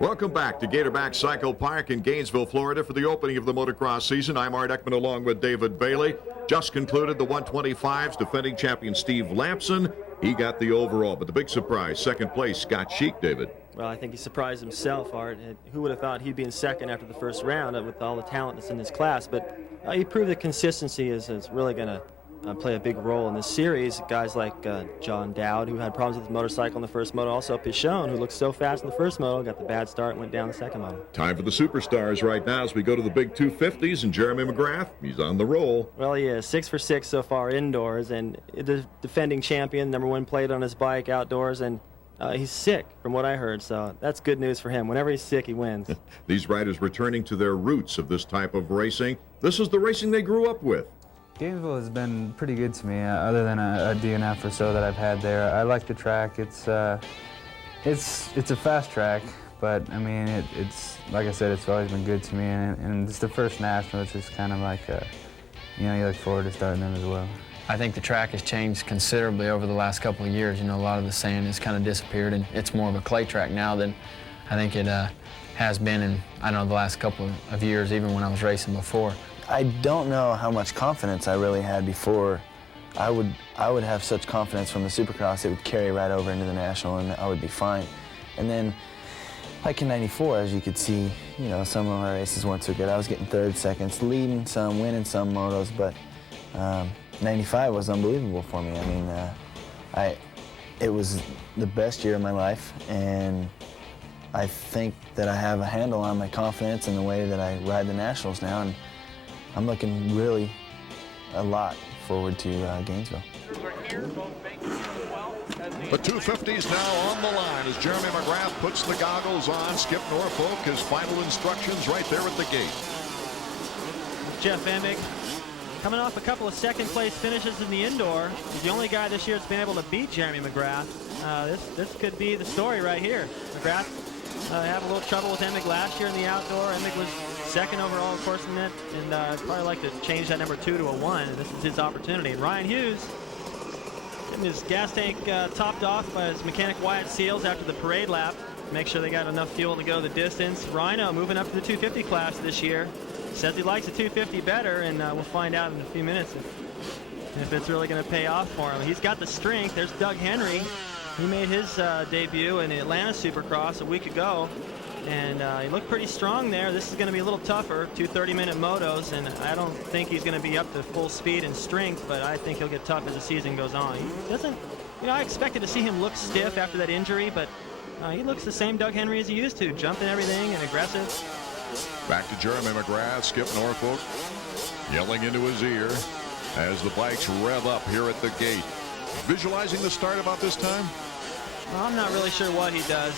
Welcome back to Gatorback Cycle Park in Gainesville, Florida for the opening of the motocross season. I'm Art Ekman along with David Bailey. Just concluded the 125s, defending champion Steve Lampson. He got the overall, but the big surprise, second place, Scott Sheik, David. Well, I think he surprised himself, Art. Who would have thought he'd be in second after the first round with all the talent that's in his class? But he proved that consistency is really going to play a big role in this series. Guys like John Dowd, who had problems with his motorcycle in the first moto. Also Pichon, who looked so fast in the first moto, got the bad start, went down the second moto. Time for the superstars right now as we go to the big 250s, and Jeremy McGrath, he's on the roll. Well, he is 6 for 6 so far indoors, and the defending champion, #1 plate on his bike outdoors, and he's sick from what I heard, so that's good news for him. Whenever he's sick, he wins. These riders returning to their roots of this type of racing. This is the racing they grew up with. Gainesville has been pretty good to me, other than a DNF or so that I've had there. I like the track. It's a fast track, but I mean, it's like I said, it's always been good to me, and it's the first national. It's just kind of like, you look forward to starting them as well. I think the track has changed considerably over the last couple of years. A lot of the sand has kind of disappeared, and it's more of a clay track now than I think it has been in, I don't know, the last couple of years, even when I was racing before. I don't know how much confidence I really had before. I would have such confidence from the Supercross, it would carry right over into the National, and I would be fine. And then, like in '94, as you could see, some of my races weren't so good. I was getting third, seconds, leading some, winning some motos, but '95 was unbelievable for me. I mean, it was the best year of my life, and I think that I have a handle on my confidence and the way that I ride the Nationals now, and I'm looking really a lot forward to Gainesville. The 250s now on the line as Jeremy McGrath puts the goggles on. Skip Norfolk, his final instructions right there at the gate. Jeff Emig, coming off a couple of second-place finishes in the indoor. He's the only guy this year that's been able to beat Jeremy McGrath. This could be the story right here. McGrath had a little trouble with Emig last year in the outdoor. Emig was second overall, of course, in that, and I'd probably like to change that #2 to a 1. And this is his opportunity. And Ryan Hughes getting his gas tank topped off by his mechanic Wyatt Seals after the parade lap. Make sure they got enough fuel to go the distance. Rhino moving up to the 250 class this year. Says he likes the 250 better, and we'll find out in a few minutes if it's really going to pay off for him. He's got the strength. There's Doug Henry. He made his debut in the Atlanta Supercross a week ago, and he looked pretty strong there. This is going to be a little tougher, 2 30-minute motos, and I don't think he's going to be up to full speed and strength, but I think he'll get tough as the season goes on. He doesn't, I expected to see him look stiff after that injury, but he looks the same Doug Henry as he used to, jumping everything and aggressive. Back to Jeremy McGrath, Skip Norfolk yelling into his ear as the bikes rev up here at the gate. Visualizing the start about this time? Well, I'm not really sure what he does.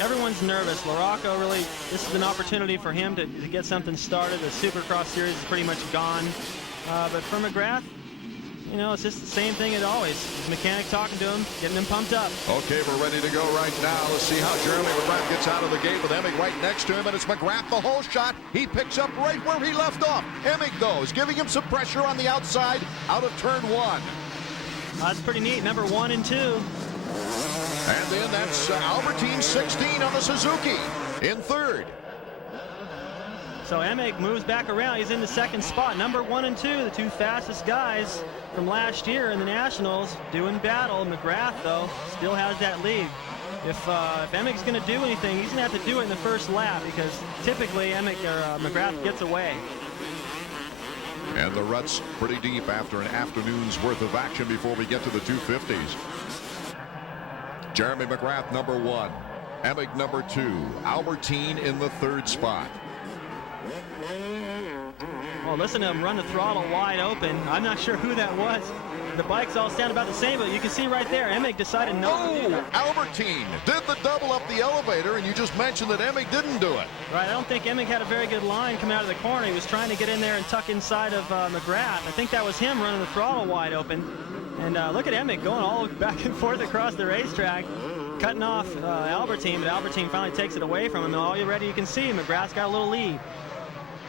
Everyone's nervous. LaRocco really, this is an opportunity for him to get something started. The Supercross series is pretty much gone. But for McGrath, it's just the same thing as always. His mechanic talking to him, getting him pumped up. Okay, we're ready to go right now. Let's see how Jeremy McGrath gets out of the gate with Emig right next to him, and it's McGrath the whole shot. He picks up right where he left off. Emig, though, is giving him some pressure on the outside out of turn 1. That's pretty neat, #1 and 2. And then that's Albertijn 16 on the Suzuki in third. So Emig moves back around. He's in the second spot. #1 and 2, the 2 fastest guys from last year in the Nationals, doing battle. McGrath, though, still has that lead. If Emig's going to do anything, he's going to have to do it in the first lap, because typically McGrath gets away. And the rut's pretty deep after an afternoon's worth of action before we get to the 250s. Jeremy McGrath #1, Emig #2, Albertijn in the third spot. Well, listen to him run the throttle wide open. I'm not sure who that was. The bikes all sound about the same, but you can see right there, Emig decided not to do that. Albertijn did the double up the elevator, and you just mentioned that Emig didn't do it. Right, I don't think Emig had a very good line coming out of the corner. He was trying to get in there and tuck inside of McGrath. I think that was him running the throttle wide open. And look at Emig going all back and forth across the racetrack, cutting off Albertijn, but Albertijn finally takes it away from him. And all you can see, McGrath's got a little lead.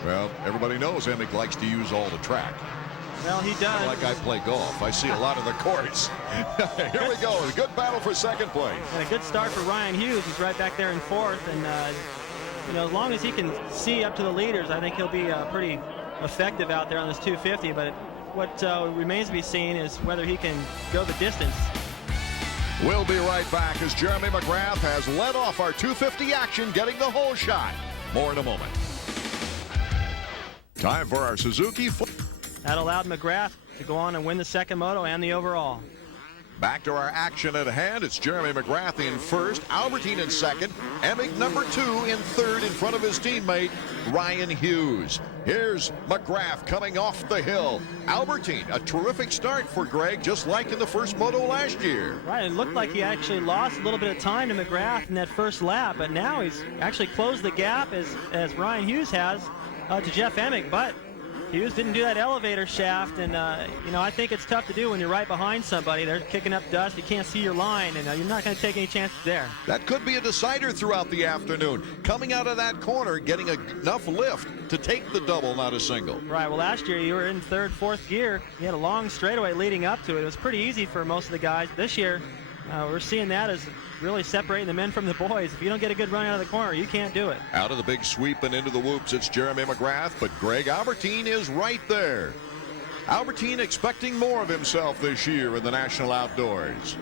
Well, everybody knows Emig likes to use all the track. Well, he does. Like I play golf. I see a lot of the courts. Here we go. A good battle for second place. And a good start for Ryan Hughes. He's right back there in fourth. And, you know, as long as he can see up to the leaders, I think he'll be pretty effective out there on this 250. But what remains to be seen is whether he can go the distance. We'll be right back as Jeremy McGrath has led off our 250 action, getting the whole shot. More in a moment. Time for our Suzuki. That allowed McGrath to go on and win the second moto and the overall. Back to our action at hand. It's Jeremy McGrath in first, Albertine in second, EMIG number 2 in third in front of his teammate Ryan Hughes. Here's McGrath coming off the hill. Albertine, a terrific start for Greg, just like in the first moto last year. Right, it looked like he actually lost a little bit of time to McGrath in that first lap, but now he's actually closed the gap as Ryan Hughes has to Jeff EMIG, but Hughes didn't do that elevator shaft, and you know, I think it's tough to do when you're right behind somebody. They're kicking up dust, you can't see your line, and you're not going to take any chances there. That could be a decider throughout the afternoon. Coming out of that corner, getting enough lift to take the double, not a single. Right, well, last year you were in third, fourth gear. You had a long straightaway leading up to it. It was pretty easy for most of the guys. This year, we're seeing that as really separating the men from the boys. If you don't get a good run out of the corner, you can't do it. Out of the big sweep and into the whoops, it's Jeremy McGrath, but Greg Albertine is right there. Albertine expecting more of himself this year in the National Outdoors.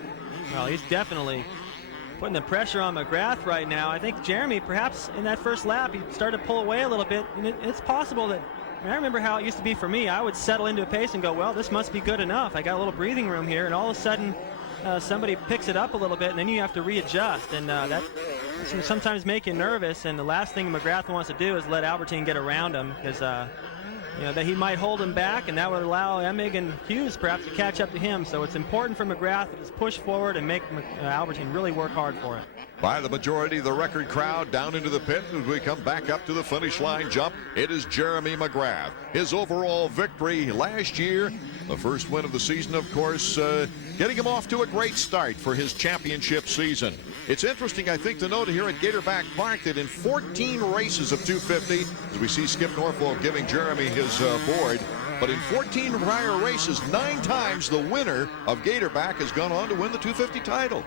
Well, he's definitely putting the pressure on McGrath right now. I think Jeremy, perhaps in that first lap, he started to pull away a little bit, and it's possible that, I remember how it used to be for me. I would settle into a pace and go, well, this must be good enough. I got a little breathing room here, and all of a sudden, somebody picks it up a little bit, and then you have to readjust, and that can sometimes make you nervous. And the last thing McGrath wants to do is let Albertine get around him, because you know, that he might hold him back, and that would allow EMIG and Hughes perhaps to catch up to him. So it's important for McGrath to push forward and make Albertine really work hard for it. By the majority of the record crowd down into the pit as we come back up to the finish line jump. It is Jeremy McGrath. His overall victory last year, the first win of the season, of course, getting him off to a great start for his championship season. It's interesting, I think, to note here at Gatorback Park that in 14 races of 250, as we see Skip Norfolk giving Jeremy his board, but in 14 prior races, 9 times the winner of Gatorback has gone on to win the 250 title.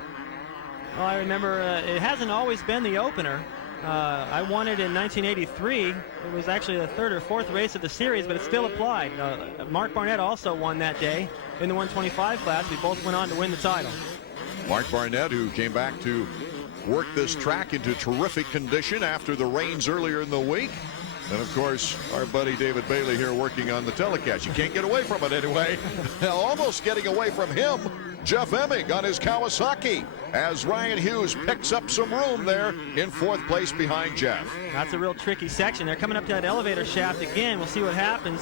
Well, I remember it hasn't always been the opener. I won it in 1983. It was actually the third or fourth race of the series, but it still applied. Mark Barnett also won that day in the 125 class. We both went on to win the title. Mark Barnett, who came back to work this track into terrific condition after the rains earlier in the week. And, of course, our buddy David Bailey here working on the telecast. You can't get away from it anyway. Almost getting away from him, Jeff EMIG on his Kawasaki, as Ryan Hughes picks up some room there in fourth place behind Jeff. That's a real tricky section. They're coming up to that elevator shaft again. We'll see what happens.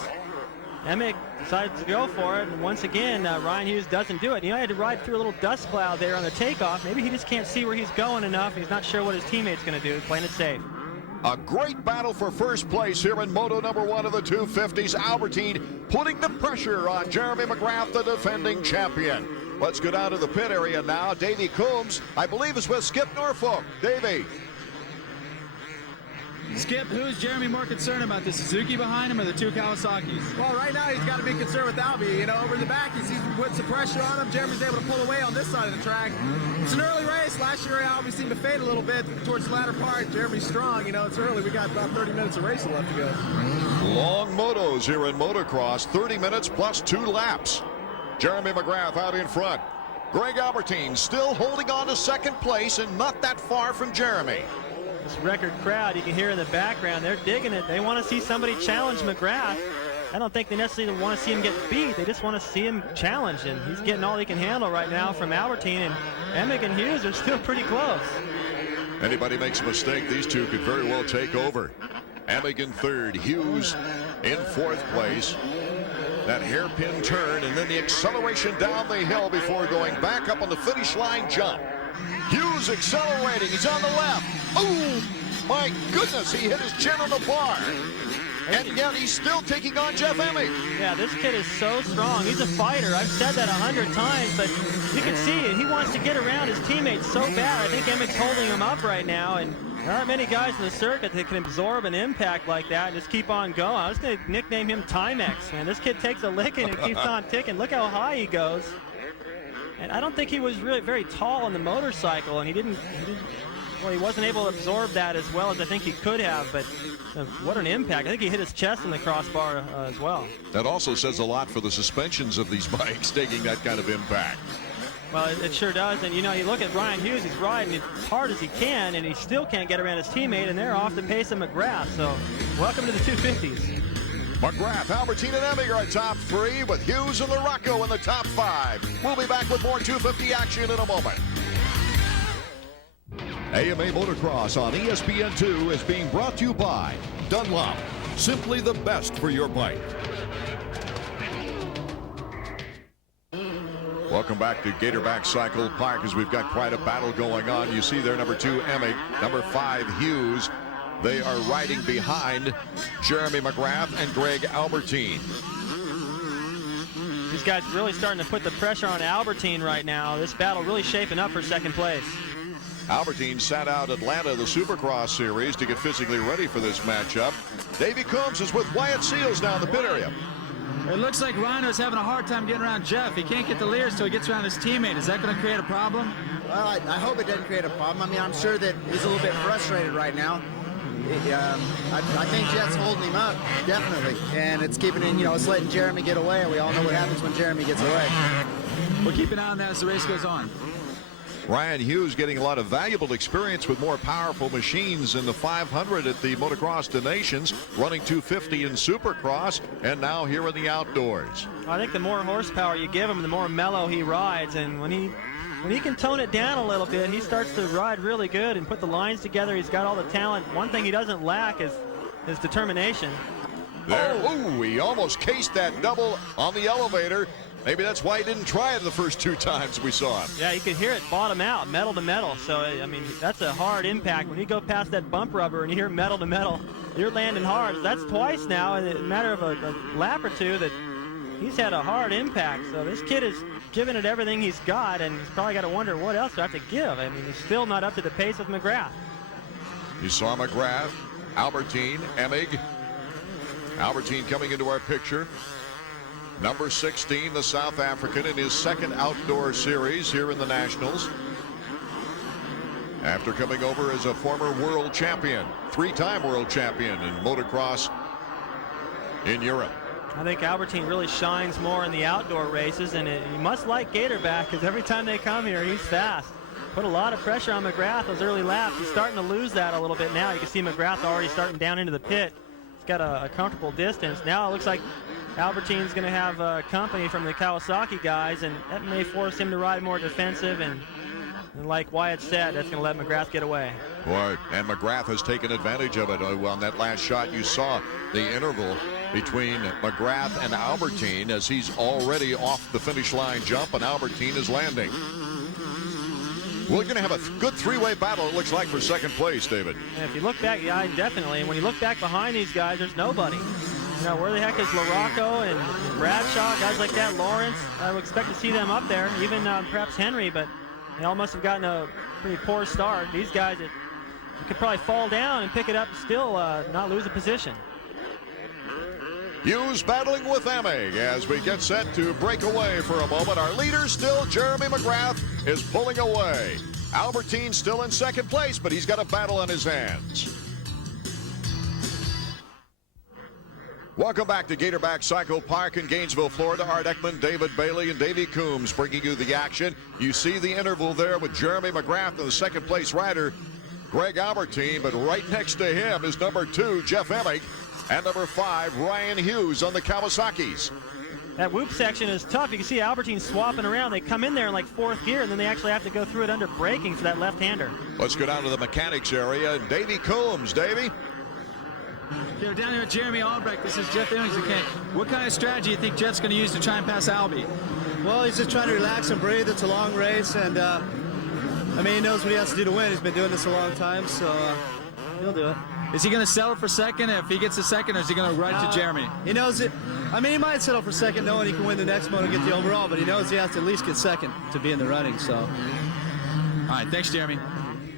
EMIG decides to go for it, and once again, Ryan Hughes doesn't do it. You know, he had to ride through a little dust cloud there on the takeoff. Maybe he just can't see where he's going enough. He's not sure what his teammate's going to do. He's playing it safe. A great battle for first place here in Moto number 1 of the 250s. Albertine putting the pressure on Jeremy McGrath, the defending champion. Let's go down to the pit area now. Davey Coombs, I believe, is with Skip Norfolk. Davey. Skip, who is Jeremy more concerned about, the Suzuki behind him or the 2 Kawasaki's? Well, right now he's got to be concerned with Albie. You know, over in the back, he's putting some pressure on him. Jeremy's able to pull away on this side of the track. It's an early race. Last year, Albie seemed to fade a little bit towards the latter part. Jeremy's strong. You know, it's early. We got about 30 minutes of racing left to go. Long motos here in motocross, 30 minutes plus 2 laps. Jeremy McGrath out in front. Greg Albertine still holding on to second place and not that far from Jeremy. This record crowd, you can hear in the background, they're digging it. They want to see somebody challenge McGrath. I don't think they necessarily want to see him get beat. They just want to see him challenged, and he's getting all he can handle right now from Albertine, and EMIG and Hughes are still pretty close. Anybody makes a mistake, these two could very well take over. EMIG in third, Hughes in fourth place. That hairpin turn and then the acceleration down the hill before going back up on the finish line jump. Hughes accelerating, he's on the left. Oh, my goodness, he hit his chin on the bar. And yet he's still taking on Jeff EMIG. Yeah, this kid is so strong. He's a fighter. I've said that 100 times, but you can see it. He wants to get around his teammates so bad. I think EMIG's holding him up right now, and There aren't many guys in the circuit that can absorb an impact like that and just keep on going. I was going to nickname him Timex, man. This kid takes a licking and keeps on ticking. Look how high he goes. And I don't think he was really very tall on the motorcycle, and he wasn't able to absorb that as well as I think he could have, but what an impact. I think he hit his chest in the crossbar as well. That also says a lot for the suspensions of these bikes, taking that kind of impact. Well, it sure does, and you know, you look at Ryan Hughes, he's riding as hard as he can, and he still can't get around his teammate, and they're off the pace of McGrath, so welcome to the 250s. McGrath, Albertine, and EMIG are top 3, with Hughes and LaRocco in the top 5. We'll be back with more 250 action in a moment. AMA Motocross on ESPN2 is being brought to you by Dunlop, simply the best for your bike. Welcome back to Gatorback Cycle Park as we've got quite a battle going on. You see there number 2, EMIG, number 5, Hughes. They are riding behind Jeremy McGrath and Greg Albertine. These guys really starting to put the pressure on Albertine right now. This battle really shaping up for second place. Albertine sat out Atlanta, the Supercross series, to get physically ready for this matchup. Davey Coombs is with Wyatt Seals now in the pit area. It looks like Rhino's having a hard time getting around Jeff. He can't get the leaders till he gets around his teammate. Is that going to create a problem? Well, I hope it doesn't create a problem. I mean, I'm sure that he's a little bit frustrated right now. I think Jeff's holding him up, definitely. And it's keeping him, you know, it's letting Jeremy get away. We all know what happens when Jeremy gets away. We'll keep an eye on that as the race goes on. Ryan Hughes getting a lot of valuable experience with more powerful machines in the 500 at the Motocross des Nations, running 250 in Supercross, and now here in the outdoors. I think the more horsepower you give him, the more mellow he rides, and when he can tone it down a little bit, he starts to ride really good and put the lines together. He's got all the talent. One thing he doesn't lack is his determination. There, ooh, he almost cased that double on the elevator. Maybe that's why he didn't try it the first 2 times we saw him. Yeah, you could hear it bottom out, metal to metal. So, I mean, that's a hard impact. When you go past that bump rubber and you hear metal to metal, you're landing hard. That's twice now in a matter of a lap or 2 that he's had a hard impact. So this kid is giving it everything he's got, and he's probably got to wonder what else do I have to give. I mean, he's still not up to the pace of McGrath. You saw McGrath, Albertine, EMIG. Albertine coming into our picture. Number 16, the South African, in his second outdoor series here in the Nationals. After coming over as a former world champion, 3-time world champion in motocross in Europe. I think Albertine really shines more in the outdoor races, and you must like Gatorback because every time they come here, he's fast. Put a lot of pressure on McGrath those early laps. He's starting to lose that a little bit now. You can see McGrath already starting down into the pit. He's got a comfortable distance. Now it looks like Albertine's going to have company from the Kawasaki guys, and that may force him to ride more defensive, and like Wyatt said, that's going to let McGrath get away. Boy, and McGrath has taken advantage of it. On that last shot, you saw the interval between McGrath and Albertine as he's already off the finish line jump, and Albertine is landing. We're going to have a good 3-way battle, it looks like, for second place, David. And if you look back, yeah, definitely. And when you look back behind these guys, there's nobody. You know, where the heck is LaRocco and Bradshaw, guys like that, Lawrence? I would expect to see them up there, even perhaps Henry, but they all must have gotten a pretty poor start. These guys, you could probably fall down and pick it up and still not lose a position. Hughes battling with EMIG as we get set to break away for a moment. Our leader still, Jeremy McGrath, is pulling away. Albertine still in second place, but he's got a battle on his hands. Welcome back to Gatorback Cycle Park in Gainesville, Florida. Art Ekman, David Bailey, and Davey Coombs bringing you the action. You see the interval there with Jeremy McGrath and the second place rider, Greg Albertine, but right next to him is number 2, Jeff EMIG, and number 5, Ryan Hughes on the Kawasaki's. That whoop section is tough. You can see Albertine swapping around. They come in there in like 4th gear, and then they actually have to go through it under braking for that left-hander. Let's go down to the mechanics area. Davey Coombs. Davey? You know, down here with Jeremy Albrecht, this is Jeff Emmings again. What kind of strategy do you think Jeff's going to use to try and pass Albie? Well, he's just trying to relax and breathe. It's a long race, and I mean, he knows what he has to do to win. He's been doing this a long time, so he'll do it. Is he going to settle for second if he gets a second, or is he going to ride to Jeremy? He knows it. I mean, he might settle for second knowing he can win the next one and get the overall, but he knows he has to at least get second to be in the running, so. All right, thanks, Jeremy.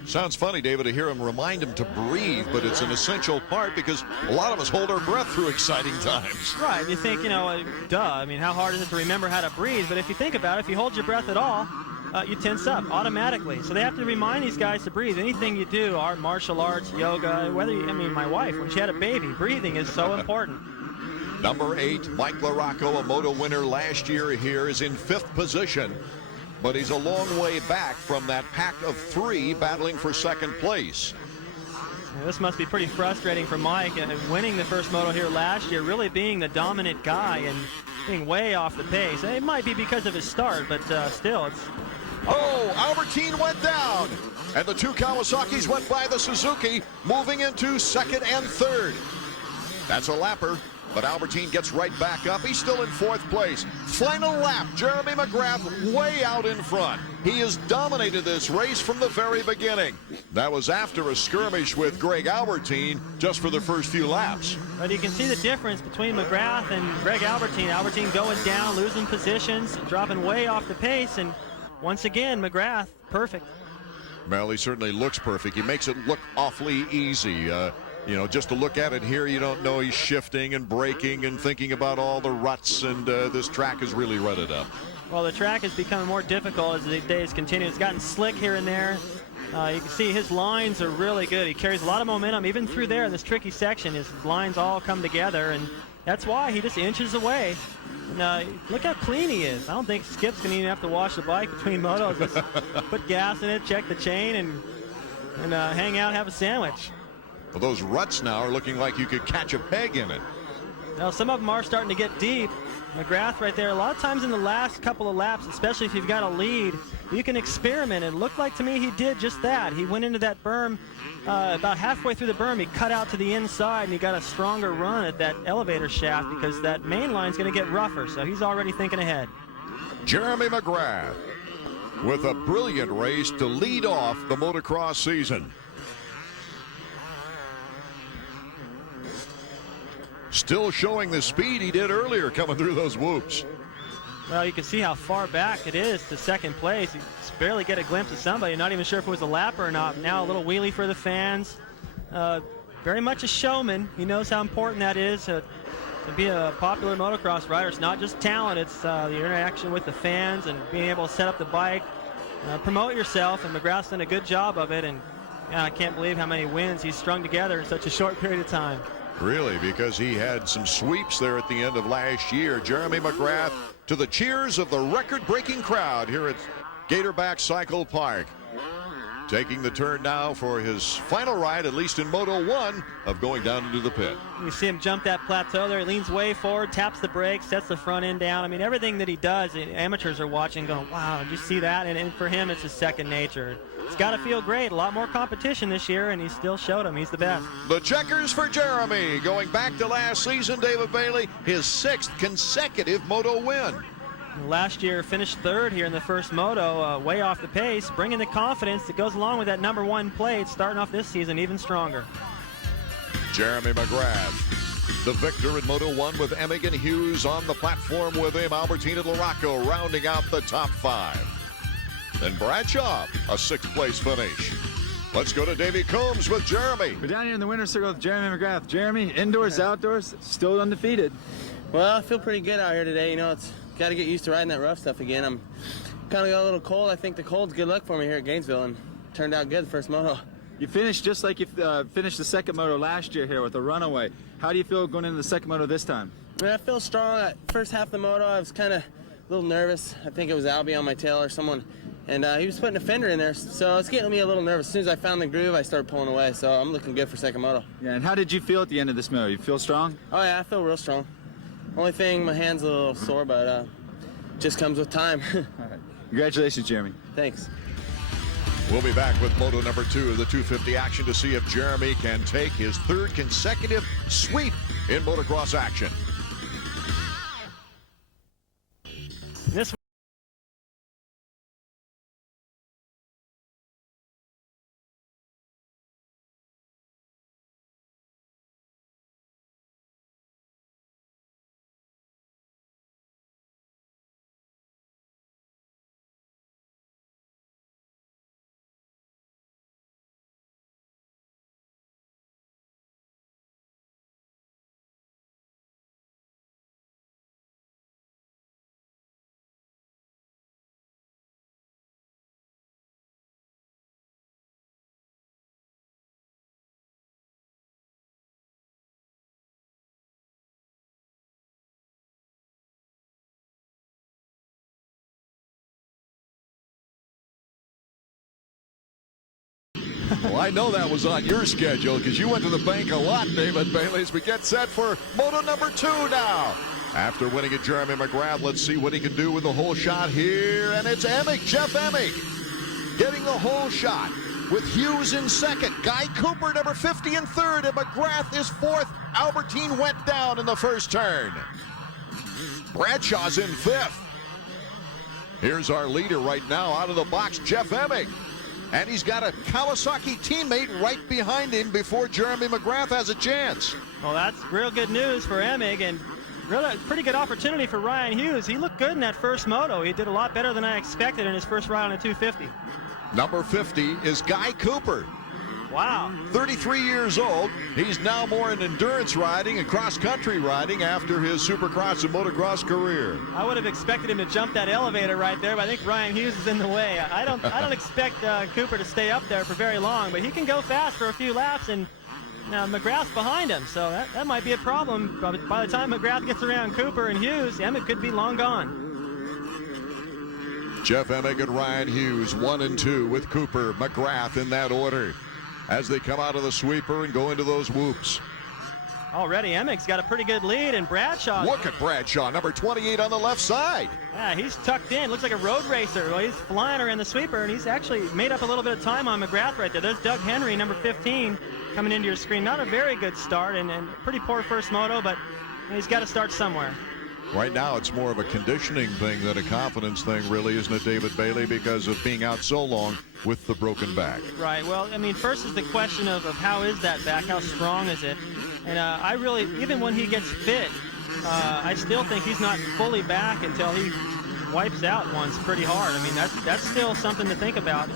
Sounds funny, David, to hear him remind him to breathe, but it's an essential part because a lot of us hold our breath through exciting times. Right. You think, duh. I mean, how hard is it to remember how to breathe? But if you think about it, if you hold your breath at all, you tense up automatically. So they have to remind these guys to breathe. Anything you do, art, martial arts, yoga, my wife, when she had a baby, breathing is so important. Number 8, Mike LaRocco, a moto winner last year here, is in 5th position. But he's a long way back from that pack of 3 battling for 2nd place. This must be pretty frustrating for Mike, winning the first moto here last year, really being the dominant guy and being way off the pace. It might be because of his start, but still, it's... Oh, Albertine went down, and the 2 Kawasaki's went by the Suzuki, moving into 2nd and 3rd. That's a lapper. But Albertine gets right back up. He's still in 4th place. Final lap, Jeremy McGrath way out in front. He has dominated this race from the very beginning. That was after a skirmish with Greg Albertine just for the first few laps. But you can see the difference between McGrath and Greg Albertine. Albertine going down, losing positions, dropping way off the pace, and once again, McGrath, perfect. Well, he certainly looks perfect. He makes it look awfully easy. Just to look at it here, you don't know he's shifting and braking and thinking about all the ruts, and this track has really rutted up. Well, the track is becoming more difficult as the days continue. It's gotten slick here and there. You can see his lines are really good. He carries a lot of momentum even through there in this tricky section. His lines all come together, and that's why he just inches away. And look how clean he is. I don't think Skip's going to even have to wash the bike between motos. Just put gas in it, check the chain, and hang out, have a sandwich. Well, those ruts now are looking like you could catch a peg in it. Now, some of them are starting to get deep. McGrath right there, a lot of times in the last couple of laps, especially if you've got a lead, you can experiment. And it looked like to me he did just that. He went into that berm, about halfway through the berm, he cut out to the inside, and he got a stronger run at that elevator shaft because that main line's going to get rougher. So he's already thinking ahead. Jeremy McGrath with a brilliant race to lead off the motocross season. Still showing the speed he did earlier coming through those whoops. Well, you can see how far back it is to 2nd place. You barely get a glimpse of somebody. Not even sure if it was a lapper or not. Now a little wheelie for the fans. Very much a showman. He knows how important that is to be a popular motocross rider. It's not just talent. It's the interaction with the fans and being able to set up the bike, promote yourself. And McGrath's done a good job of it. And I can't believe how many wins he's strung together in such a short period of time. Really, because he had some sweeps there at the end of last year. Jeremy McGrath, to the cheers of the record-breaking crowd here at Gatorback Cycle Park. Taking the turn now for his final ride, at least in Moto 1, of going down into the pit. You see him jump that plateau there. He leans way forward, taps the brakes, sets the front end down. I mean, everything that he does, amateurs are watching going, wow, did you see that? And for him, it's his second nature. It's got to feel great. A lot more competition this year, and he still showed him he's the best. The checkers for Jeremy. Going back to last season, David Bailey, his 6th consecutive moto win. Last year finished 3rd here in the first moto, way off the pace, bringing the confidence that goes along with that number 1 plate, starting off this season even stronger. Jeremy McGrath, the victor in Moto 1 with EMIG and Hughes on the platform with him. Albertine and LaRocco rounding out the top 5. Then Bradshaw, a 6th place finish. Let's go to Davey Combs with Jeremy. We're down here in the winner's circle with Jeremy McGrath. Jeremy, indoors, outdoors, still undefeated. Well, I feel pretty good out here today. It's got to get used to riding that rough stuff again. I'm kind of got a little cold. I think the cold's good luck for me here at Gainesville, and turned out good the first moto. You finished just like you finished the 2nd moto last year here with a runaway. How do you feel going into the 2nd moto this time? I feel strong. That first half of the moto, I was kind of a little nervous. I think it was Albie on my tail or someone. And he was putting a fender in there, so it's getting me a little nervous. As soon as I found the groove, I started pulling away, so I'm looking good for 2nd moto. Yeah, and how did you feel at the end of this moto? You feel strong? Oh, yeah, I feel real strong. Only thing, my hand's a little sore, but just comes with time. All right. Congratulations, Jeremy. Thanks. We'll be back with moto number 2 of the 250 action to see if Jeremy can take his 3rd consecutive sweep in motocross action. This Well, I know that was on your schedule because you went to the bank a lot, David Bailey, as we get set for moto number 2 now. After winning at Jeremy McGrath, let's see what he can do with the whole shot here. And it's EMIG, Jeff EMIG, getting the whole shot with Hughes in second. Guy Cooper, number 50, in third. And McGrath is fourth. ALBERTIJN went down in the first turn. Bradshaw's in fifth. Here's our leader right now out of the box, Jeff EMIG. And he's got a Kawasaki teammate right behind him before Jeremy McGrath has a chance. Well, that's real good news for EMIG, and really pretty good opportunity for Ryan Hughes. He looked good in that first moto. He did a lot better than I expected in his first ride on a 250. Number 50 is Guy Cooper. Wow. 33 years old. He's now more in endurance riding and cross-country riding after his Supercross and motocross career. I would have expected him to jump that elevator right there, but I think Ryan Hughes is in the way. I don't expect Cooper to stay up there for very long, but he can go fast for a few laps, and McGrath's behind him, so that might be a problem. By the time McGrath gets around Cooper and Hughes, EMIG could be long gone. Jeff EMIG and Ryan Hughes, 1 and 2 with Cooper, McGrath in that order as they come out of the sweeper and go into those whoops. Already EMIG's got a pretty good lead, and Bradshaw. Look at Bradshaw, number 28 on the left side. Yeah, he's tucked in. Looks like a road racer. Well, he's flying around the sweeper, and he's actually made up a little bit of time on McGrath right there. There's Doug Henry, number 15, coming into your screen. Not a very good start, and pretty poor first moto, but he's got to start somewhere. Right now, it's more of a conditioning thing than a confidence thing, really, isn't it, David Bailey, because of being out so long with the broken back. Right. Well, I mean, first is the question of how is that back? How strong is it? And I really, even when he gets fit, I still think he's not fully back until he wipes out once pretty hard. I mean, that's still something to think about.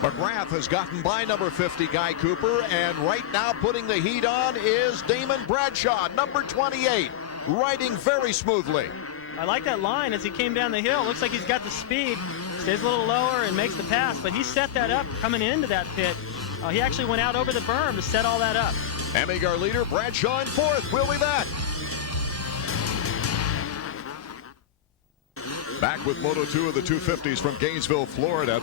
McGrath has gotten by number 50, Guy Cooper, and right now putting the heat on is Damon Bradshaw, number 28. Riding very smoothly. I like that line as he came down the hill. Looks like he's got the speed. Stays a little lower and makes the pass, but he set that up coming into that pit. He actually went out over the berm to set all that up. EMIG, our leader, Bradshaw in fourth. We'll be back. Back with Moto 2 of the 250s from Gainesville, Florida.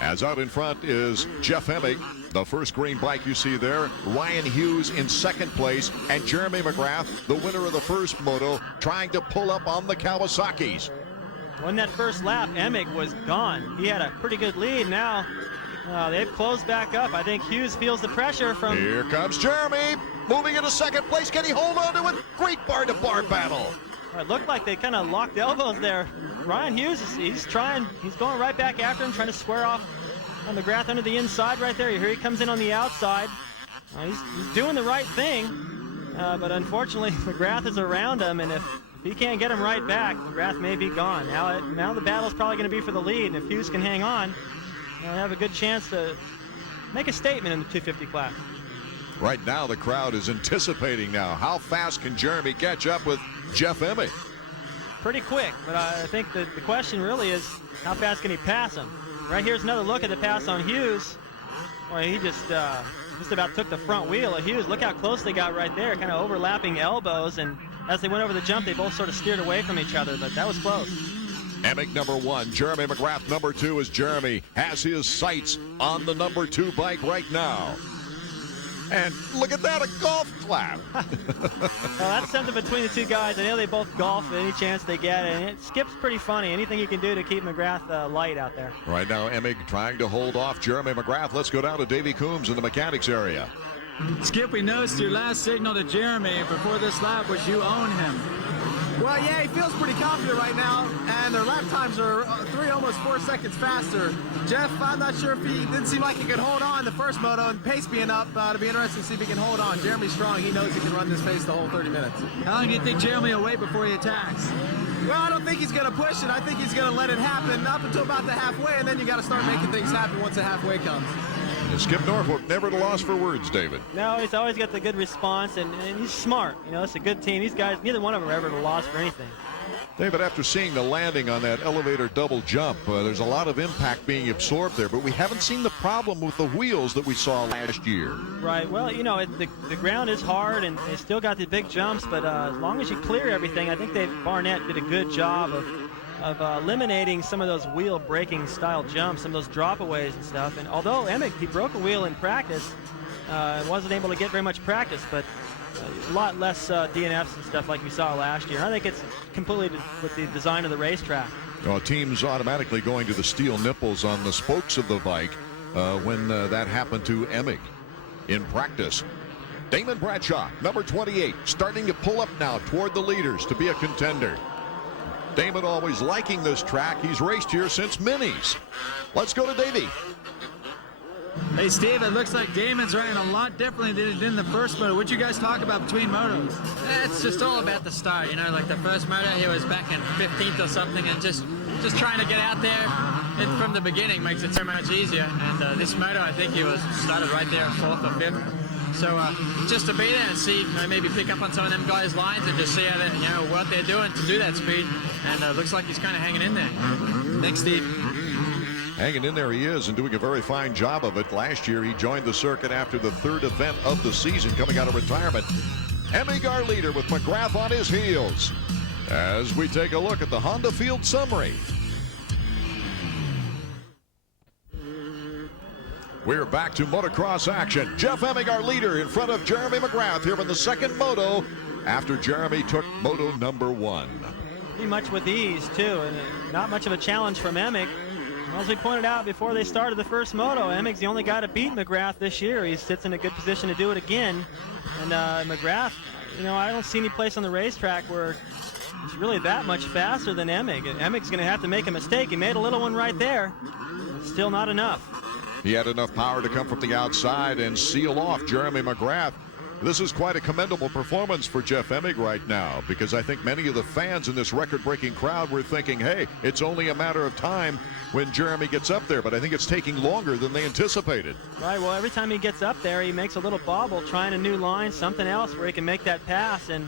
As out in front is Jeff EMIG, the first green bike you see there. Ryan Hughes in second place, and Jeremy McGrath, the winner of the first moto, trying to pull up on the Kawasaki's. When that first lap, EMIG was gone. He had a pretty good lead. Now they've closed back up. I think Hughes feels the pressure from... Here comes Jeremy, moving into second place. Can he hold on to it? Great bar-to-bar battle. It looked like they kind of locked elbows there. Ryan Hughes, he's going right back after him, trying to square off on McGrath under the inside right there. Here he comes in on the outside. He's doing the right thing, but unfortunately McGrath is around him, and if he can't get him right back, McGrath may be gone. Now the battle's probably going to be for the lead, and if Hughes can hang on, he'll have a good chance to make a statement in the 250 class. Right now the crowd is anticipating now. How fast can Jeremy catch up with Jeff EMIG? Pretty quick, but I think the question really is how fast can he pass him? Right here's another look at the pass on Hughes, where he just about took the front wheel of Hughes. Look how close they got right there, kind of overlapping elbows, and as they went over the jump, they both sort of steered away from each other, but that was close. EMIG number 1, Jeremy McGrath number 2, as Jeremy has his sights on the number 2 bike right now. And look at that, a golf clap. Well, that's something between the two guys. I know they both golf any chance they get, and Skip's pretty funny. Anything you can do to keep McGrath light out there. Right now, EMIG trying to hold off Jeremy McGrath. Let's go down to Davey Coombs in the mechanics area. Skip, we noticed your last signal to Jeremy before this lap was you own him. Well, yeah, he feels pretty confident right now, and their lap times are 3, almost 4 seconds faster. Jeff, I'm not sure if he didn't seem like he could hold on the first moto, and pace being up, to be interesting to see if he can hold on. Jeremy's strong. He knows he can run this pace the whole 30 minutes. How long do you think Jeremy will wait before he attacks? Well, I don't think he's going to push it. I think he's going to let it happen up until about the halfway, and then you got to start making things happen once the halfway comes. Skip Norfolk never at a loss for words, David. No, he's always got the good response, and he's smart. You know, it's a good team. These guys, neither one of them are ever at a loss for anything. David, after seeing the landing on that elevator double jump, there's a lot of impact being absorbed there, but we haven't seen the problem with the wheels that we saw last year. Right. Well, you know, the ground is hard, and they still got the big jumps, but as long as you clear everything, I think Barnett did a good job of eliminating some of those wheel braking style jumps, some of those dropaways and stuff. And although EMIG, he broke a wheel in practice, wasn't able to get very much practice, but a lot less DNFs and stuff like we saw last year. And I think it's completely with the design of the racetrack. Well, teams automatically going to the steel nipples on the spokes of the bike when that happened to EMIG in practice. Damon Bradshaw, number 28, starting to pull up now toward the leaders to be a contender. Damon always liking this track. He's raced here since minis. Let's go to Davey. Hey, Steve, it looks like Damon's running a lot differently than he did in the first moto. What you guys talk about between motos? It's just all about the start, you know, like the first moto, he was back in 15th or something, and just trying to get out there from the beginning makes it so much easier. And this moto, I think he was started right there in 4th or 5th. So just to be there and see, you know, maybe pick up on some of them guys' lines and just see how they, you know, what they're doing to do that speed. And looks like he's kind of hanging in there. Thanks, Steve. Hanging in there he is, and doing a very fine job of it. Last year he joined the circuit after the 3rd event of the season, coming out of retirement. EMIG, our leader, with McGrath on his heels. As we take a look at the Honda Field summary. We're back to motocross action. Jeff EMIG, our leader, in front of Jeremy McGrath here in the second moto after Jeremy took moto number 1. Pretty much with ease, too, and not much of a challenge from EMIG. As we pointed out before they started the first moto, EMIG's the only guy to beat McGrath this year. He sits in a good position to do it again. And McGrath, you know, I don't see any place on the racetrack where he's really that much faster than EMIG. And EMIG's going to have to make a mistake. He made a little one right there. Still not enough. He had enough power to come from the outside and seal off Jeremy McGrath. This is quite a commendable performance for Jeff EMIG right now, because I think many of the fans in this record-breaking crowd were thinking, hey, it's only a matter of time when Jeremy gets up there, but I think it's taking longer than they anticipated. Right, well, every time he gets up there, he makes a little bobble, trying a new line, something else where he can make that pass, and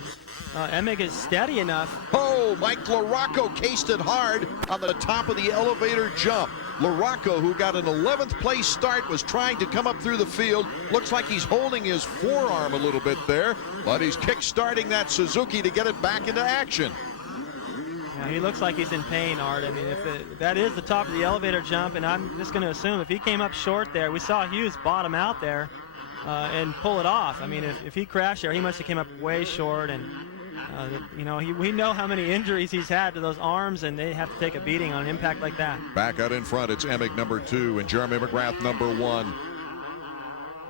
EMIG is steady enough. Oh, Mike LaRocco cased it hard on the top of the elevator jump. LaRocco, who got an 11th place start, was trying to come up through the field. Looks like he's holding his forearm a little bit there, but he's kick-starting that Suzuki to get it back into action. Yeah, he looks like he's in pain, Art. I mean, if that is the top of the elevator jump, and I'm just going to assume if he came up short there, we saw Hughes bottom out there and pull it off. I mean, if he crashed there, he must have came up way short, and you know, we know how many injuries he's had to those arms, and they have to take a beating on an impact like that. Back out in front, it's EMIG number 2 and Jeremy McGrath number 1.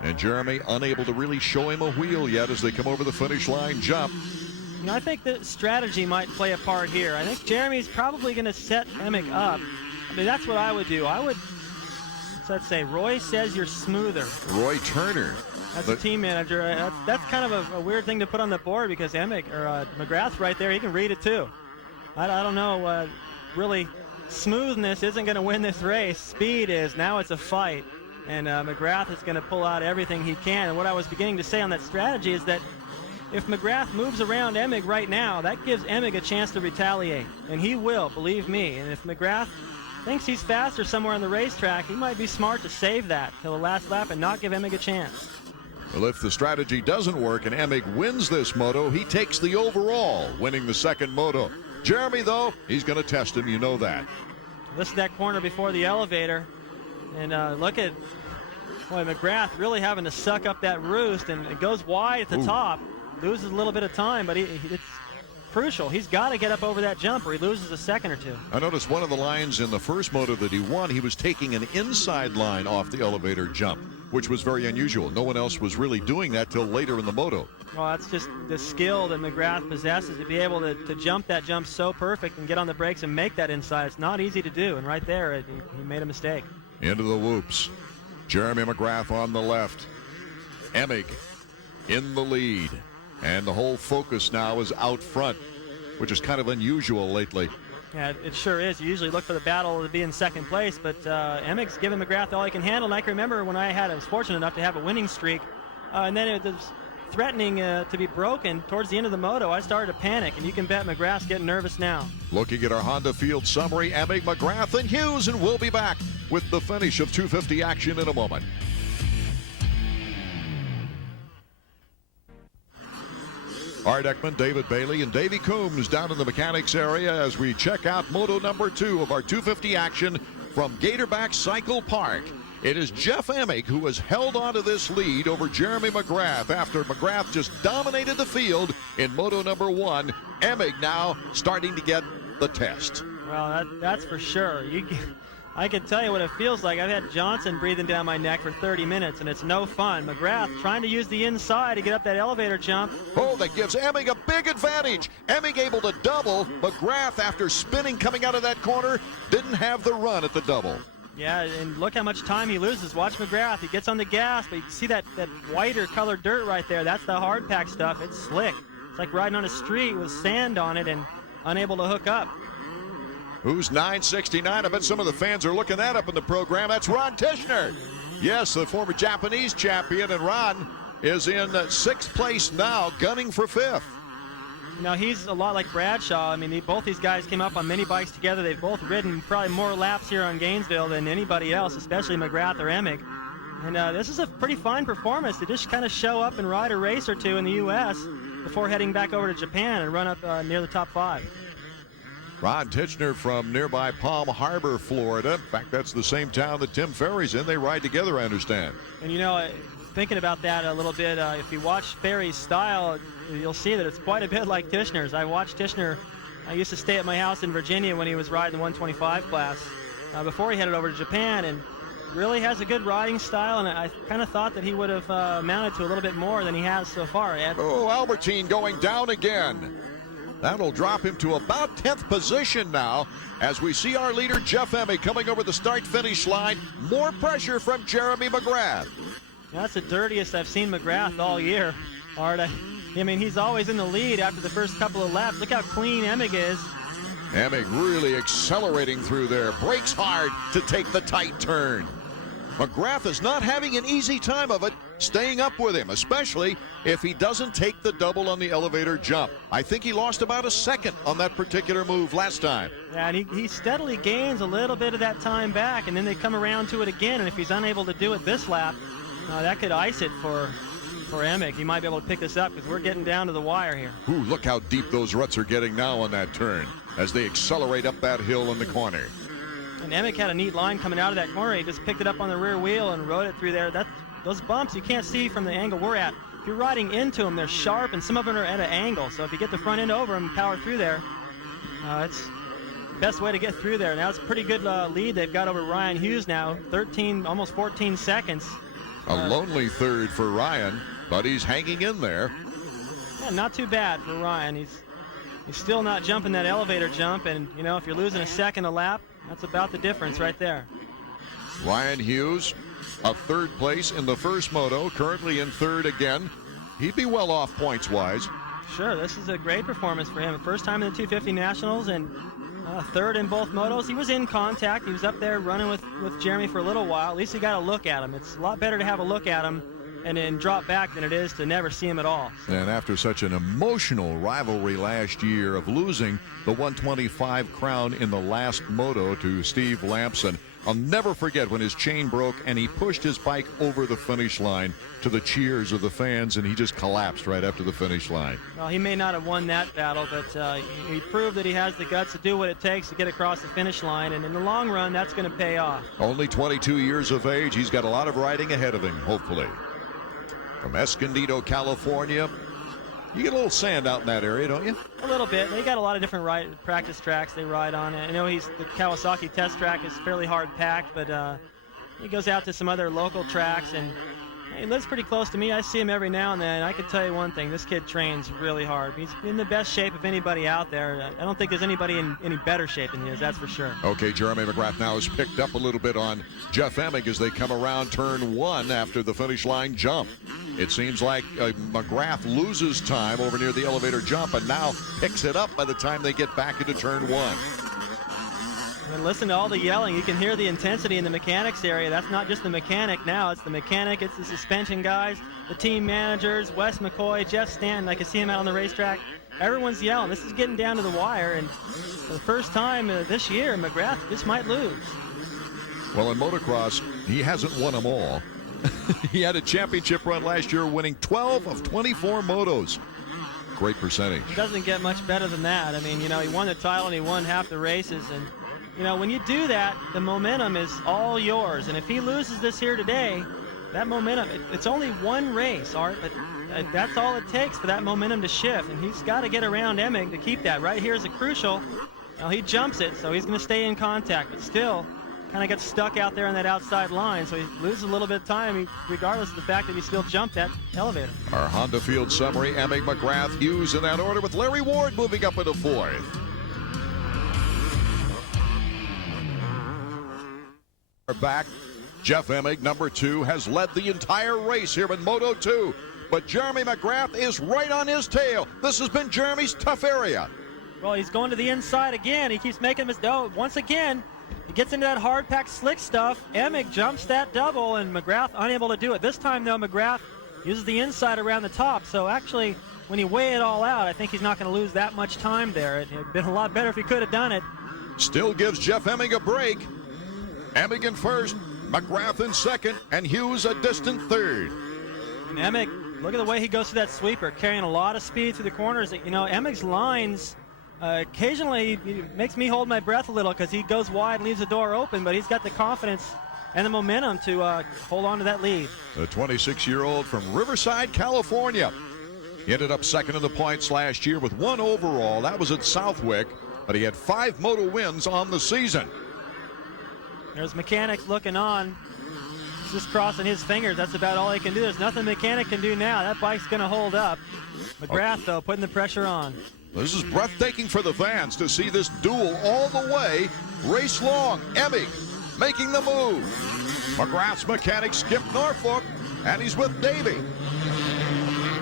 And Jeremy unable to really show him a wheel yet as they come over the finish line jump. You know, I think the strategy might play a part here. I think Jeremy's probably going to set EMIG up. I mean, that's what I would do. I would, so let's say, Roy says you're smoother. Roy Turner. That's the team manager. That's kind of a weird thing to put on the board, because EMIG, or McGrath's right there, he can read it too. I don't know, really, smoothness isn't going to win this race. Speed is. Now it's a fight. And McGrath is going to pull out everything he can. And what I was beginning to say on that strategy is that if McGrath moves around EMIG right now, that gives EMIG a chance to retaliate. And he will, believe me. And if McGrath thinks he's faster somewhere on the racetrack, he might be smart to save that till the last lap and not give EMIG a chance. Well, if the strategy doesn't work and EMIG wins this moto, he takes the overall, winning the second moto. Jeremy, though, he's going to test him. You know that. Listen to that corner before the elevator. And look at, boy, McGrath really having to suck up that roost, and it goes wide at the top. Loses a little bit of time, but it's crucial. He's got to get up over that jump or he loses a second or two. I noticed one of the lines in the first moto that he won, he was taking an inside line off the elevator jump, which was very unusual. No one else was really doing that till later in the moto. Well, that's just the skill that McGrath possesses, to be able to jump that jump so perfect and get on the brakes and make that inside. It's not easy to do, and right there, he made a mistake. Into the whoops. Jeremy McGrath on the left. EMIG in the lead. And the whole focus now is out front, which is kind of unusual lately. Yeah, it sure is. You usually look for the battle to be in second place, but EMIG's giving McGrath all he can handle. And I can remember when I was fortunate enough to have a winning streak, and then it was threatening to be broken towards the end of the moto. I started to panic, and you can bet McGrath's getting nervous now. Looking at our Honda Field summary, EMIG, McGrath, and Hughes, and we'll be back with the finish of 250 action in a moment. Art Ekman, David Bailey, and Davey Coombs down in the mechanics area as we check out moto number 2 of our 250 action from Gatorback Cycle Park. It is Jeff EMIG who has held on to this lead over Jeremy McGrath after McGrath just dominated the field in moto number 1. EMIG now starting to get the test. Well, that's for sure. I can tell you what it feels like. I've had Johnson breathing down my neck for 30 minutes, and it's no fun. McGrath trying to use the inside to get up that elevator jump. Oh, that gives EMIG a big advantage. EMIG able to double. McGrath, after spinning coming out of that corner, didn't have the run at the double. Yeah, and look how much time he loses. Watch McGrath. He gets on the gas, but you see that whiter colored dirt right there. That's the hard pack stuff. It's slick. It's like riding on a street with sand on it and unable to hook up. Who's 969? I bet some of the fans are looking that up in the program. That's Ron Tishner. Yes, the former Japanese champion, and Ron is in 6th place now, gunning for 5th. You know, he's a lot like Bradshaw. I mean, both these guys came up on mini bikes together. They've both ridden probably more laps here on Gainesville than anybody else, especially McGrath or EMIG. And this is a pretty fine performance to just kind of show up and ride a race or two in the U.S. before heading back over to Japan and run up near the top 5. Ron Tishner from nearby Palm Harbor, Florida. In fact, that's the same town that Tim Ferry's in. They ride together, I understand. And you know, thinking about that a little bit, if you watch Ferry's style, you'll see that it's quite a bit like Tishner's. I watched Tishner. I used to stay at my house in Virginia when he was riding the 125 class before he headed over to Japan, and really has a good riding style, and I kind of thought that he would have amounted to a little bit more than he has so far. Oh, ALBERTIJN going down again. That'll drop him to about 10th position now as we see our leader Jeff EMIG coming over the start-finish line. More pressure from Jeremy McGrath. That's the dirtiest I've seen McGrath all year, Art. I mean, he's always in the lead after the first couple of laps. Look how clean EMIG is. EMIG really accelerating through there. Brakes hard to take the tight turn. McGrath is not having an easy time of it, staying up with him, especially if he doesn't take the double on the elevator jump. I think he lost about a second on that particular move last time. Yeah, and he steadily gains a little bit of that time back, and then they come around to it again, and if he's unable to do it this lap, that could ice it for EMIG. He might be able to pick this up because we're getting down to the wire here. Ooh, look how deep those ruts are getting now on that turn as they accelerate up that hill in the corner. And EMIG had a neat line coming out of that corner. He just picked it up on the rear wheel and rode it through there. Those bumps you can't see from the angle we're at. If you're riding into them, they're sharp, and some of them are at an angle. So if you get the front end over them and power through there, it's the best way to get through there. Now it's a pretty good lead they've got over Ryan Hughes now, 13, almost 14 seconds. A lonely third for Ryan, but he's hanging in there. Yeah, not too bad for Ryan. He's still not jumping that elevator jump, and you know, if you're losing a second a lap, that's about the difference right there. Ryan Hughes, a 3rd place in the first moto, currently in 3rd again. He'd be well off points-wise. Sure, this is a great performance for him. First time in the 250 Nationals and 3rd in both motos. He was in contact. He was up there running with Jeremy for a little while. At least he got a look at him. It's a lot better to have a look at him and then drop back than it is to never see him at all. And after such an emotional rivalry last year of losing the 125 crown in the last moto to Steve Lampson, I'll never forget when his chain broke and he pushed his bike over the finish line to the cheers of the fans, and he just collapsed right after the finish line. Well, he may not have won that battle, but he proved that he has the guts to do what it takes to get across the finish line, and in the long run, that's going to pay off. Only 22 years of age. He's got a lot of riding ahead of him, hopefully. From Escondido, California. You get a little sand out in that area, don't you? A little bit. They got a lot of different practice tracks they ride on. I know the Kawasaki test track is fairly hard packed, but he goes out to some other local tracks, and he lives pretty close to me. I see him every now and then. I can tell you one thing, this kid trains really hard. He's in the best shape of anybody out there. I don't think there's anybody in any better shape than he is, that's for sure. Okay, Jeremy McGrath now has picked up a little bit on Jeff EMIG as they come around turn 1 after the finish line jump. It seems like McGrath loses time over near the elevator jump and now picks it up by the time they get back into turn 1. And listen to all the yelling. You can hear the intensity in the mechanics area. That's not just the mechanic now. It's the mechanic, it's the suspension guys, the team managers, Wes McCoy, Jeff Stanton. I can see him out on the racetrack. Everyone's yelling. This is getting down to the wire, and for the first time this year, McGrath just might lose. Well, in motocross, he hasn't won them all. He had a championship run last year winning 12 of 24 motos. great percentage. It doesn't get much better than that. I mean, you know, he won the title and he won half the races. And, you know, when you do that, the momentum is all yours. And if he loses this here today, that momentum, it's only one race, Art, but that's all it takes for that momentum to shift. And he's got to get around EMIG to keep that. Right here is a crucial. Now, he jumps it, so he's going to stay in contact, but still kind of gets stuck out there on that outside line, so he loses a little bit of time, regardless of the fact that he still jumped that elevator. Our Honda Field summary: EMIG, McGrath, Hughes in that order, with Larry Ward moving up into fourth. Back, Jeff EMIG, number 2, has led the entire race here in Moto 2, but Jeremy McGrath is right on his tail. This has been Jeremy's tough area. Well, he's going to the inside again. He keeps making mistakes. Oh, once again, he gets into that hard-packed slick stuff. EMIG jumps that double, and McGrath unable to do it. This time, though, McGrath uses the inside around the top. So actually, when you weigh it all out, I think he's not going to lose that much time there. It would have been a lot better if he could have done it. Still gives Jeff EMIG a break. EMIG in first, McGrath in second, and Hughes a distant third. And EMIG, look at the way he goes through that sweeper, carrying a lot of speed through the corners. You know, EMIG's lines, occasionally he makes me hold my breath a little because he goes wide and leaves the door open, but he's got the confidence and the momentum to hold on to that lead. The 26-year-old from Riverside, California. He ended up second in the points last year with 1 overall. That was at Southwick, but he had 5 moto wins on the season. There's Mechanics looking on. He's just crossing his fingers. That's about all he can do. There's nothing Mechanic can do now. That bike's going to hold up. McGrath, though, putting the pressure on. This is breathtaking for the fans to see this duel all the way, race long. EMIG making the move. McGrath's Mechanic Skip Norfolk, and he's with Davey.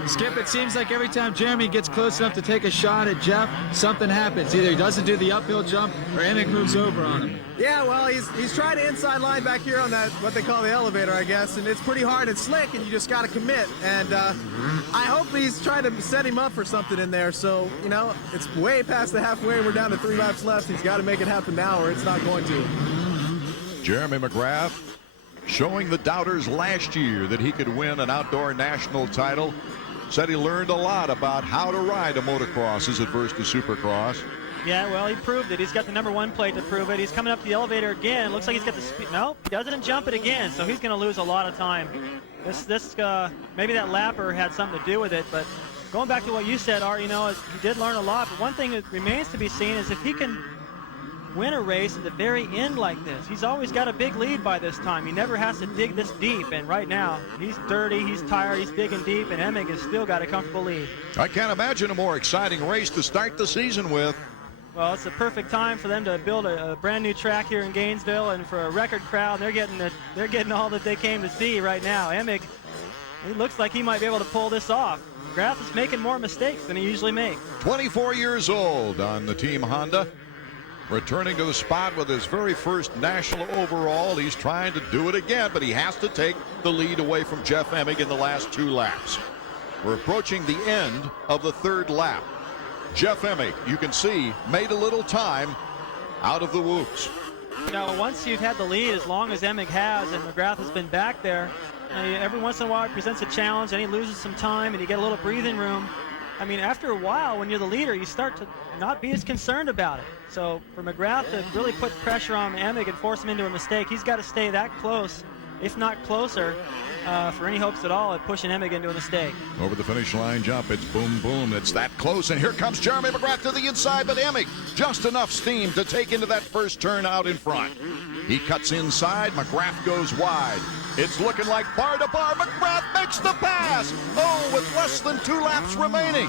Skip, it seems like every time Jeremy gets close enough to take a shot at Jeff, something happens. Either he doesn't do the uphill jump or EMIG moves over on him. Yeah, well, he's trying to inside line back here on that, what they call the elevator, I guess, and it's pretty hard and slick, and you just got to commit. And I hope he's trying to set him up for something in there. So, you know, it's way past the halfway. We're down to 3 laps left. He's got to make it happen now, or it's not going to. Jeremy McGrath showing the doubters last year that he could win an outdoor national title. Said he learned a lot about how to ride a motocross as adverse to supercross. Yeah, well, he proved it. He's got the #1 plate to prove it. He's coming up the elevator again. Looks like he's got the speed. No, he doesn't jump it again, so he's going to lose a lot of time. Maybe that lapper had something to do with it, but going back to what you said, Art, you know, he did learn a lot, but one thing that remains to be seen is if he can win a race at the very end like this. He's always got a big lead by this time. He never has to dig this deep, and right now he's dirty, he's tired, he's digging deep, and EMIG has still got a comfortable lead. I can't imagine a more exciting race to start the season with. Well, it's the perfect time for them to build a brand new track here in Gainesville, and for a record crowd, they're getting all that they came to see right now. EMIG, it looks like he might be able to pull this off. McGrath is making more mistakes than he usually makes. 24 years old on the Team Honda. Returning to the spot with his very first national overall. He's trying to do it again, but he has to take the lead away from Jeff EMIG in the last 2 laps. We're approaching the end of the 3rd lap. Jeff EMIG, you can see, made a little time out of the whoops. You know, once you've had the lead as long as EMIG has, and McGrath has been back there, every once in a while he presents a challenge and he loses some time and you get a little breathing room. I mean, after a while, when you're the leader, you start to not be as concerned about it. So for McGrath to really put pressure on EMIG and force him into a mistake, he's got to stay that close, if not closer, for any hopes at all at pushing EMIG into a mistake. Over the finish line jump, it's boom, boom. It's that close, and here comes Jeremy McGrath to the inside, but EMIG just enough steam to take into that first turn out in front. He cuts inside, McGrath goes wide. It's looking like bar to bar. McGrath makes the pass. Oh, with less than 2 laps remaining.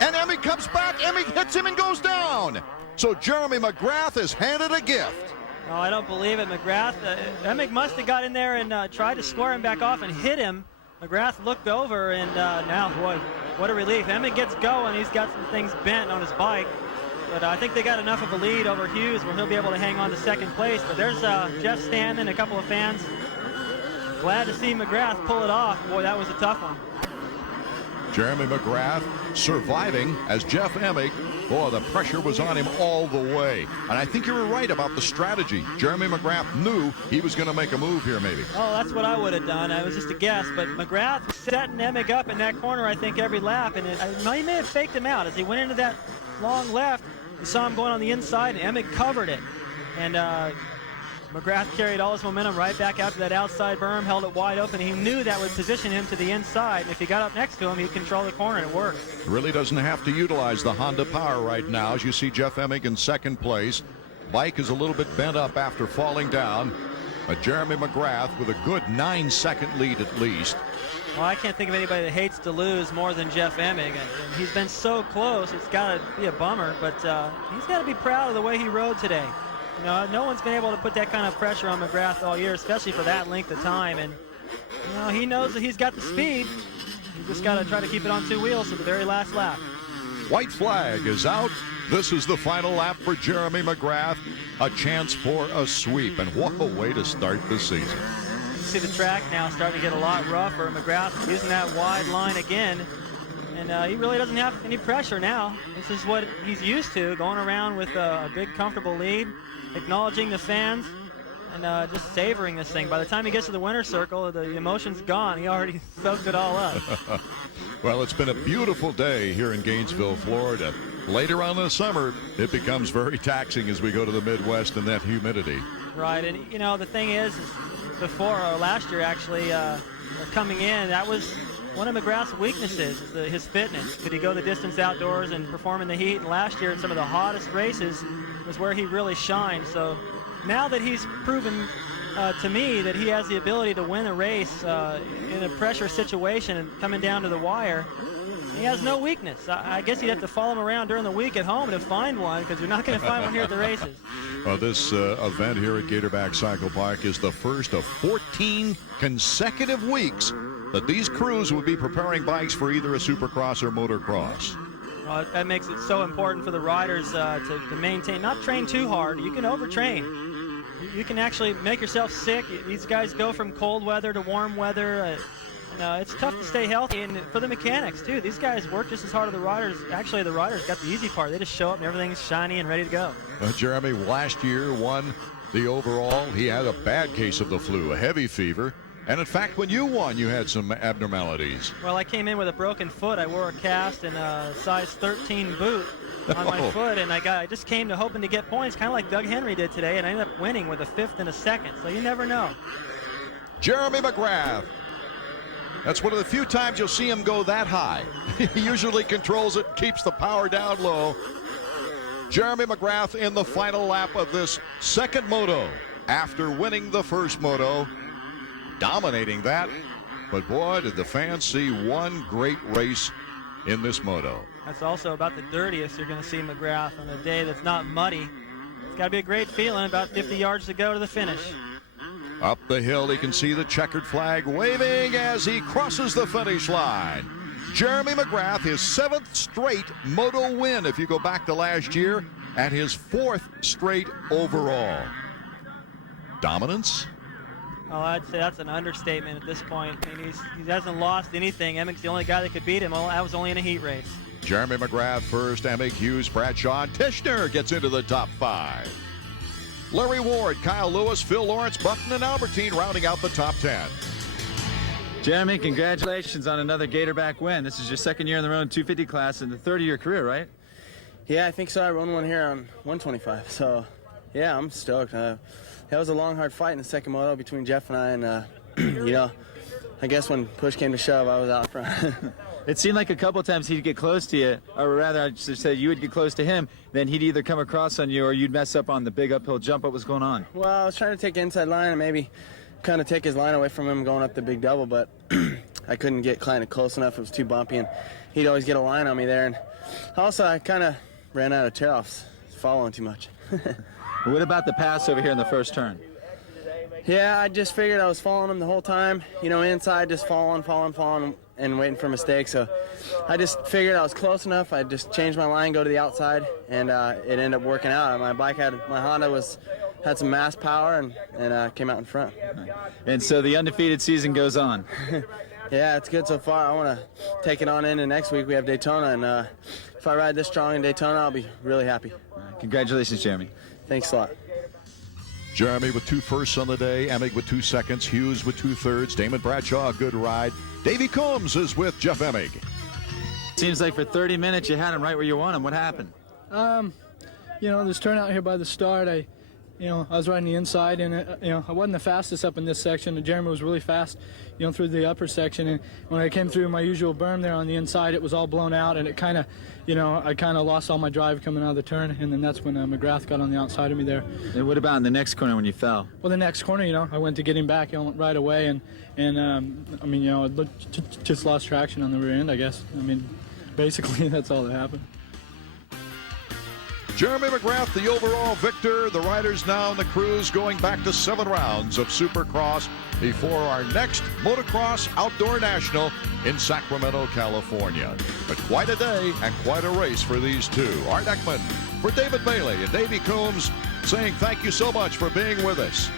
And EMIG comes back. EMIG hits him and goes down. So Jeremy McGrath is handed a gift. No, I don't believe it. McGrath, EMIG must have got in there and tried to square him back off and hit him. McGrath looked over, and now, boy, what a relief. EMIG gets going. He's got some things bent on his bike. But I think they got enough of a lead over Hughes where he'll be able to hang on to 2nd place. But there's Jeff Stanton, a couple of fans. Glad to see McGrath pull it off. Boy, that was a tough one. Jeremy McGrath surviving as Jeff Emig. Boy, the pressure was on him all the way. And I think you were right about the strategy. Jeremy McGrath knew he was going to make a move here, maybe. Oh, that's what I would have done. It was just a guess. But McGrath was setting Emig up in that corner, I think, every lap. And he may have faked him out. As he went into that long left, you saw him going on the inside, and Emig covered it. And McGrath carried all his momentum right back out to that outside berm, held it wide open. He knew that would position him to the inside, and if he got up next to him, he'd control the corner, and it worked. Really doesn't have to utilize the Honda power right now. As you see Jeff Emig in second place. Bike is a little bit bent up after falling down. But Jeremy McGrath with a good 9-second lead at least. Well, I can't think of anybody that hates to lose more than Jeff Emig. And he's been so close, it's got to be a bummer, but he's got to be proud of the way he rode today. You know, no one's been able to put that kind of pressure on McGrath all year, especially for that length of time. And, you know, he knows that he's got the speed. He's just got to try to keep it on two wheels to the very last lap. White flag is out. This is the final lap for Jeremy McGrath. A chance for a sweep. And what a way to start the season. You see the track now starting to get a lot rougher. McGrath using that wide line again. And he really doesn't have any pressure now. This is what he's used to, going around with a big, comfortable lead, acknowledging the fans, and just savoring this thing. By the time he gets to the winner's circle, the emotion's gone. He already soaked it all up. Well, it's been a beautiful day here in Gainesville, Florida. Later on in the summer, it becomes very taxing as we go to the Midwest and that humidity. Right, and you know, the thing is before, or last year actually, coming in, that was one of McGrath's weaknesses, is his fitness. Could he go the distance outdoors and perform in the heat? And last year in some of the hottest races was where he really shined. So now that he's proven to me that he has the ability to win a race in a pressure situation and coming down to the wire, he has no weakness. I guess you'd have to follow him around during the week at home to find one, because you're not going to find one here at the races. Well, this event here at Gatorback Cycle Park is the first of 14 consecutive weeks that these crews would be preparing bikes for either a Supercross or Motocross. Well, that makes it so important for the riders to maintain, not train too hard. You can overtrain. You can actually make yourself sick. These guys go from cold weather to warm weather. It's tough to stay healthy, and for the mechanics too. These guys work just as hard as the riders. Actually, the riders got the easy part. They just show up and everything's shiny and ready to go. Jeremy last year won the overall. He had a bad case of the flu, a heavy fever. And in fact, when you won, you had some abnormalities. Well, I came in with a broken foot. I wore a cast and a size 13 boot on my foot, and I just came to hoping to get points, kind of like Doug Henry did today, and I ended up winning with a 5th and a 2nd. So you never know. Jeremy McGrath. That's one of the few times you'll see him go that high. He usually controls it, keeps the power down low. Jeremy McGrath in the final lap of this second moto after winning the first moto, dominating that. But boy, did the fans see one great race in this moto. That's also about the dirtiest you're going to see McGrath on a day that's not muddy. It's got to be a great feeling, about 50 yards to go to the finish. Up the hill, he can see the checkered flag waving as he crosses the finish line. Jeremy McGrath, his 7th straight moto win, if you go back to last year, and his 4th straight overall. Dominance? Oh, I'd say that's an understatement at this point. I mean, he hasn't lost anything. Emig's the only guy that could beat him. Well, that was only in a heat race. Jeremy McGrath first, Emig, Hughes, Bradshaw, and Tishner gets into the top 5. Larry Ward, Kyle Lewis, Phil Lawrence, Button, and Albertine rounding out the top 10. Jeremy, congratulations on another Gatorback win. This is your 2nd year in the row in 250 class and the 3rd of your career, right? Yeah, I think so. I won one here on 125. So, yeah, I'm stoked. That was a long, hard fight in the second moto between Jeff and I. And, you know, I guess when push came to shove, I was out front. It seemed like a couple times he'd get close to you, or rather, I should say you would get close to him, then he'd either come across on you or you'd mess up on the big uphill jump. What was going on? Well, I was trying to take the inside line and maybe kind of take his line away from him going up the big double, but I couldn't get kind of close enough. It was too bumpy, and he'd always get a line on me there. And also, I kind of ran out of tear-offs, following too much. What about the pass over here in the first turn? Yeah, I just figured I was following him the whole time, you know, inside, just falling, and waiting for mistakes. So I just figured I was close enough. I just changed my line, go to the outside, and it ended up working out. My Honda had some mass power and came out in front. And so the undefeated season goes on. Yeah, it's good so far. I want to take it on into next week. We have Daytona, and if I ride this strong in Daytona, I'll be really happy. Congratulations, Jeremy. Thanks a lot. Jeremy with 2 firsts on the day, EMIG with 2 seconds, Hughes with 2 thirds, Damon Bradshaw a good ride. Davey Combs is with Jeff EMIG. Seems like for 30 minutes you had him right where you want him. What happened? You know, this turnout here by the start, I was riding the inside, and I wasn't the fastest up in this section. Jeremy was really fast, through the upper section. And when I came through my usual berm there on the inside, it was all blown out, and it kind of, I kind of lost all my drive coming out of the turn. And then that's when McGrath got on the outside of me there. And what about in the next corner when you fell? Well, the next corner, I went to get him back right away, and I just lost traction on the rear end, I guess. Basically, that's all that happened. Jeremy McGrath, the overall victor. The riders now in the cruise going back to 7 rounds of Supercross before our next Motocross Outdoor National in Sacramento, California. But quite a day and quite a race for these two. Art Ekman for David Bailey and Davey Combs saying thank you so much for being with us.